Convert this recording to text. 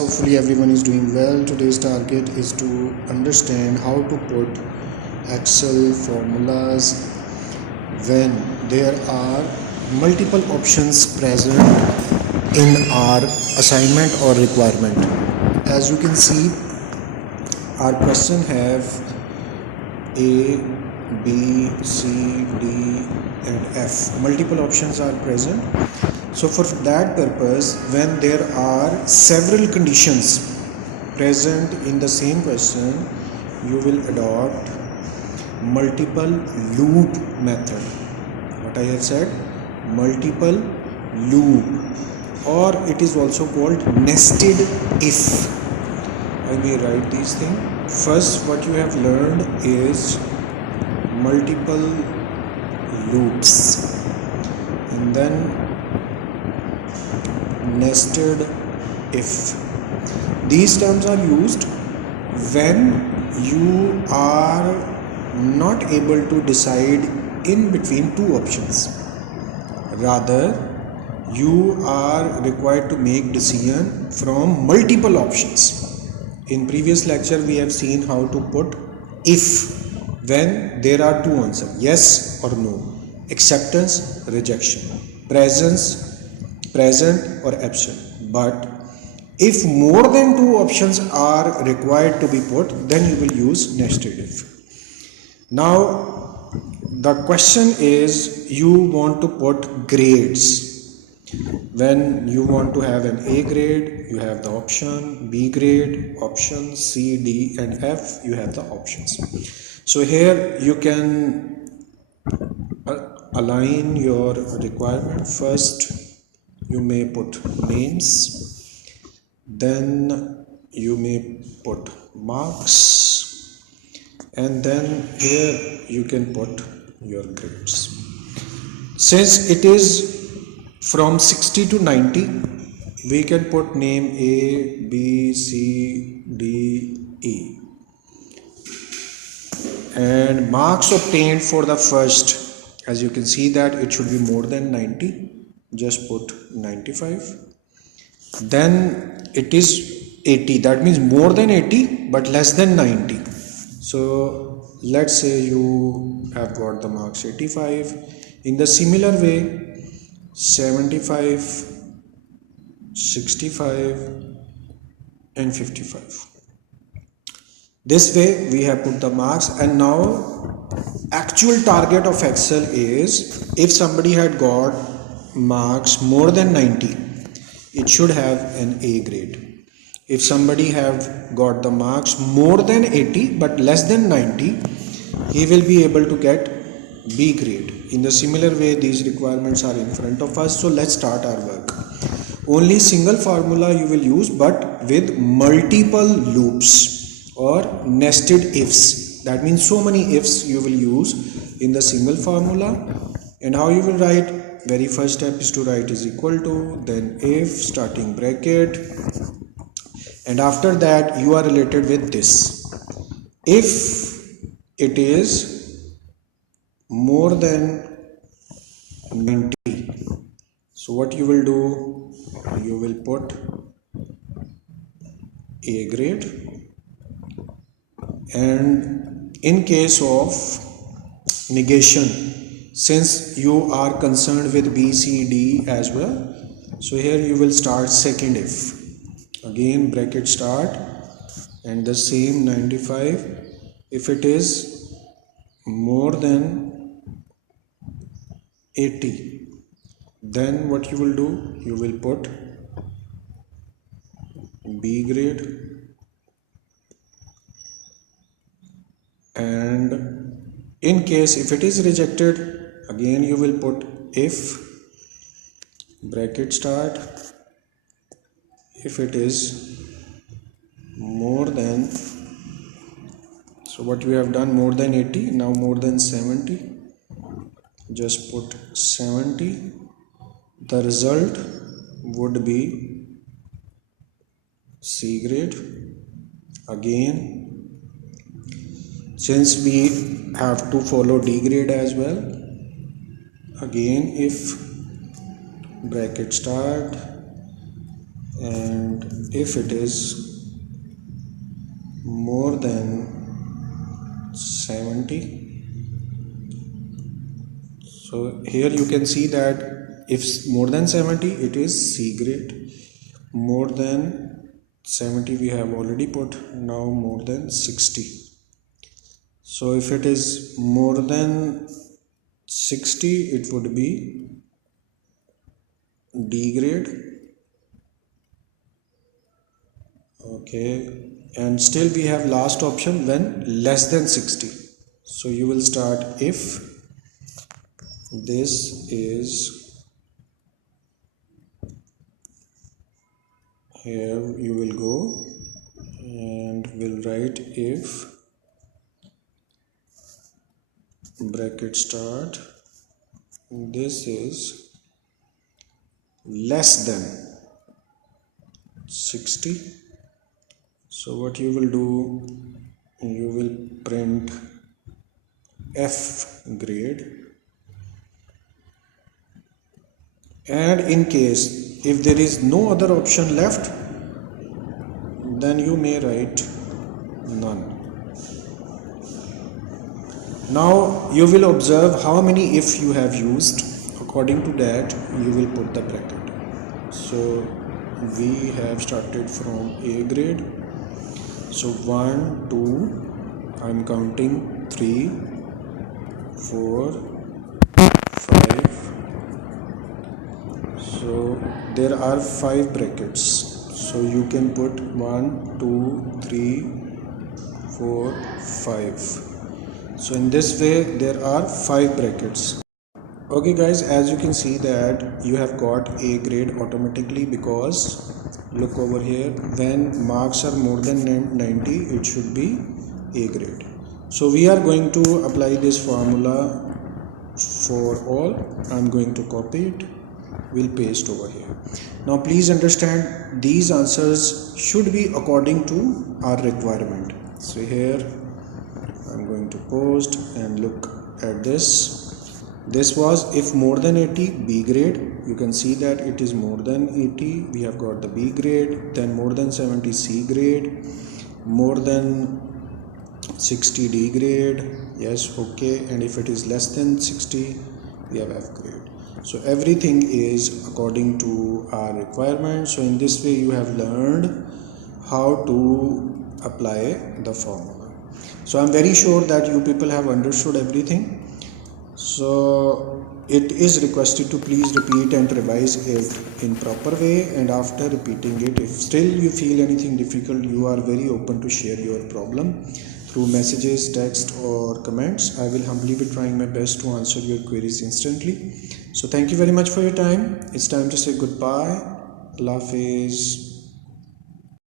hopefully everyone is doing well. Today's target is to understand how to put Excel formulas when there are multiple options present in our assignment or requirement. As you can see, our question have A, B, C, D and F. Multiple options are present. So for that purpose, when there are several conditions present in the same question, you will adopt multiple loop method. What I have said, multiple loop, or it is also called nested if. I may write these things. First, what you have learned is multiple loops, and then nested if. These terms are used when you are not able to decide in between two options. Rather, you are required to make decision from multiple options. In previous lecture, we have seen how to put if when there are two answers, yes or no, acceptance, rejection, present or absent. But if more than two options are required to be put, then you will use nested if. Now the question is, you want to put grades. When you want to have an A grade, you have the option, B grade, option, C, D and F, you have the options. So here you can align your requirement. First you may put names, then you may put marks, and then here you can put your grades. Since it is from 60 to 90, we can put name A, B, C, D, E. And marks obtained for the first, as you can see that it should be more than 90, just put 95. Then it is 80, that means more than 80 but less than 90. So let's say you have got the marks 85. In the similar way, 75, 65 and 55. This way we have put the marks. And now actual target of Excel is, if somebody had got marks more than 90, it should have an A grade. If somebody have got the marks more than 80 but less than 90, he will be able to get B grade. In the similar way, these requirements are in front of us. So let's start our work. Only single formula you will use, but with multiple loops or nested ifs. That means so many ifs you will use in the single formula. And how you will write? Very first step is to write is equal to, then if, starting bracket, and after that you are related with this. If it is more than 90, so what you will do, you will put A grade. And in case of negation, since you are concerned with B, C, D as well, so here you will start second if. Again bracket start, and the same 95. If it is more than 80, then what you will do, you will put B grade. And in case if it is rejected, again you will put if, bracket start. If it is more than, so what we have done, more than 80, now more than 70, just put 70. The result would be C grade. Again, since we have to follow D grade as well, again if, bracket start, and if it is more than 70, so here you can see that if more than 70 it is C grade, more than 70 we have already put, now more than 60. So if it is more than 60 it would be D grade. Okay, and still we have last option when less than 60. So you will start if this is, here you will go and will write if bracket start this is less than 60. So what you will do, you will print F grade, and in case if there is no other option left, then you may write none. Now you will observe how many if you have used. According to that you will put the bracket. So we have started from A grade, so 1 2 I'm counting 3 4 5, so there are 5 brackets, so you can put 1 2 3 4 5. So in this way there are 5 brackets. Okay guys, as you can see that you have got A grade automatically, because look over here, when marks are more than 90 it should be A grade. So we are going to apply this formula for all. I'm going to copy it, we'll paste over here. Now please understand, these answers should be according to our requirement. So here I'm going to post and look at this. This was if more than 80 B grade, you can see that it is more than 80, we have got the B grade, then more than 70 C grade, more than 60 D grade, yes, okay, and if it is less than 60 we have F grade. So everything is according to our requirement. So in this way you have learned how to apply the formula. So I'm very sure that you people have understood everything. So it is requested to please repeat and revise it in proper way, and after repeating it, if still you feel anything difficult, you are very open to share your problem through messages, text or comments. I will humbly be trying my best to answer your queries instantly. So thank you very much for your time. It's time to say goodbye. Allah Hafiz.